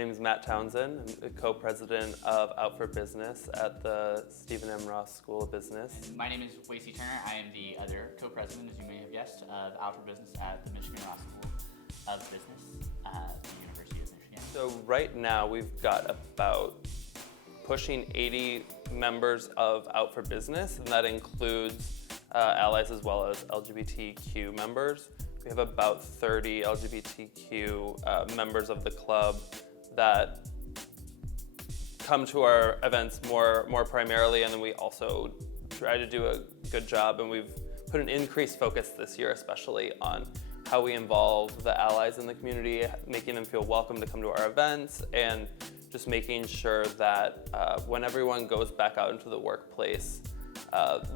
name is Matt Townsend. I'm the co-president of Out for Business at the Stephen M. Ross School of Business. And my name is Wacey Turner. I am the other co-president, as you may have guessed, of Out for Business at the Michigan Ross School of Business at the University of Michigan. So right now we've got about pushing 80 members of Out for Business, and that includes allies as well as LGBTQ members. We have about 30 LGBTQ members of the club that come to our events more primarily, and then we also try to do a good job, and we've put an increased focus this year especially on how we involve the allies in the community, making them feel welcome to come to our events, and just making sure that when everyone goes back out into the workplace,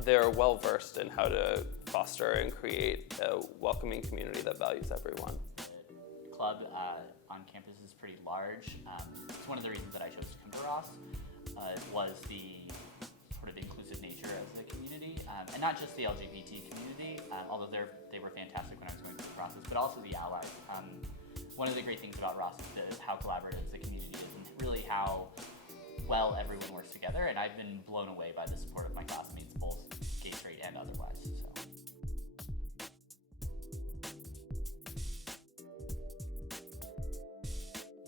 they're well versed in how to foster and create a welcoming community that values everyone. The club on campus is pretty large. It's one of the reasons that I chose to come to Ross was the sort of inclusive nature of the community, and not just the LGBT community, although they were fantastic when I was going through the process, but also the allies. One of the great things about Ross is how collaborative the community is, and really how well everyone works together, and I've been blown away by the support of my classmates, both gay, straight, and otherwise. So.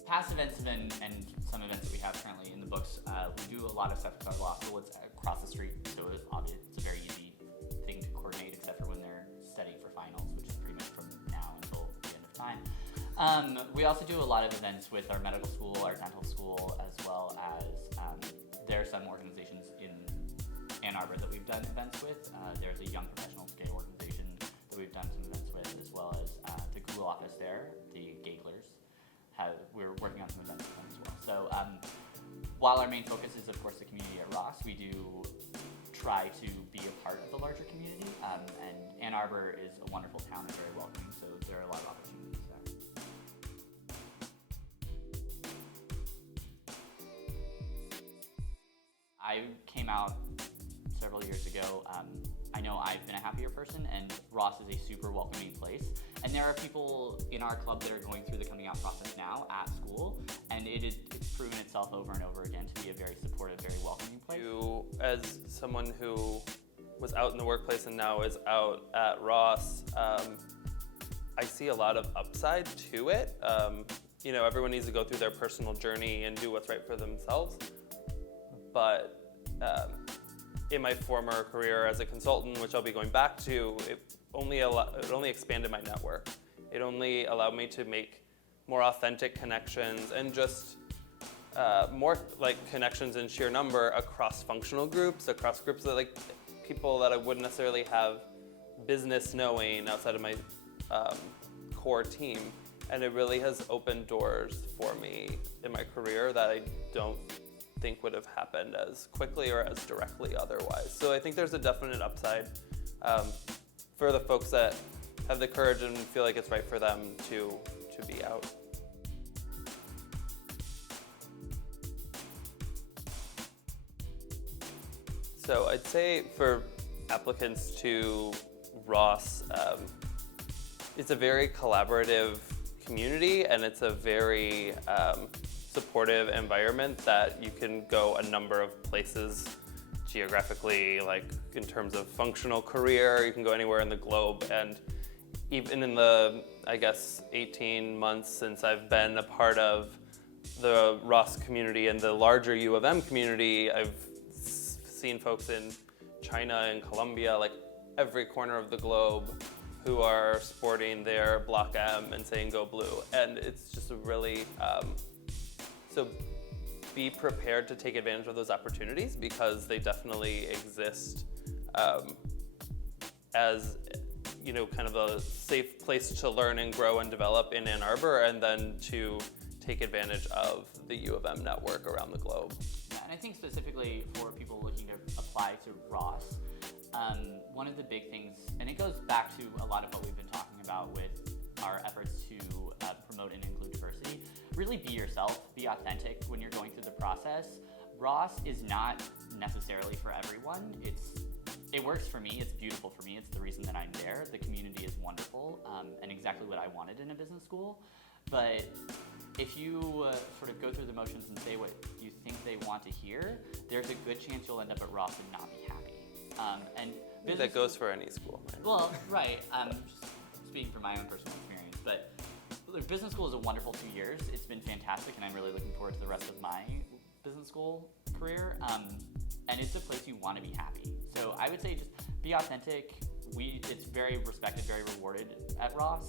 Past events and some events that we have currently in the books, we do a lot of stuff with our law school. It's across the street, so it's obvious. It's a very easy thing to coordinate, except for when they're studying for finals, which is pretty much from now until the end of time. We also do a lot of events with our medical school, our dental school, as well as there are some organizations in Ann Arbor that we've done events with. There's a young professionals gay organization that we've done some events with, as well as the Google office there, the Gaglers. We're working on some events with them as well. So while our main focus is, of course, the community at Ross, we do try to be a part of the larger community. And Ann Arbor is a wonderful town and very welcoming, so there are a lot of opportunities there. I came out several years ago. I know I've been a happier person, and Ross is a super welcoming place. And there are people in our club that are going through the coming out process now at school, and it's proven itself over and over again to be a very supportive, very welcoming place. You, as someone who was out in the workplace and now is out at Ross, I see a lot of upside to it. You know, everyone needs to go through their personal journey and do what's right for themselves. But in my former career as a consultant, which I'll be going back to, it only expanded my network. It only allowed me to make more authentic connections and just more like connections in sheer number across functional groups, across groups that like people that I wouldn't necessarily have business knowing outside of my core team. And it really has opened doors for me in my career that I don't think would have happened as quickly or as directly otherwise. So I think there's a definite upside for the folks that have the courage and feel like it's right for them to be out. So I'd say for applicants to Ross, it's a very collaborative community, and it's a very supportive environment that you can go a number of places geographically, like in terms of functional career, you can go anywhere in the globe. And even in the, I guess, 18 months since I've been a part of the Ross community and the larger U of M community, I've seen folks in China and Colombia, like every corner of the globe, who are sporting their Block M and saying "Go Blue," and it's just a really so be prepared to take advantage of those opportunities, because they definitely exist as, you know, kind of a safe place to learn and grow and develop in Ann Arbor, and then to take advantage of the U of M network around the globe. Yeah, and I think specifically for people looking to apply to Ross, one of the big things, and it goes back to a lot of what we've been talking about with our efforts to promote and include diversity, really be yourself, be authentic when you're going through the process. Ross is not necessarily for everyone. It works for me, it's beautiful for me, it's the reason that I'm there. The community is wonderful, and exactly what I wanted in a business school. But if you sort of go through the motions and say what you think they want to hear, there's a good chance you'll end up at Ross and not be happy. And That goes for any school. Right? well, right. Just speaking from my own personal experience, but look, business school is a wonderful 2 years. It's been fantastic, and I'm really looking forward to the rest of my business school career. And it's a place you want to be happy. So I would say just be authentic. It's very respected, very rewarded at Ross.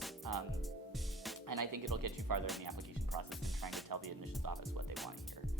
And I think it'll get you farther in the application process than trying to tell the admissions office what they want to hear.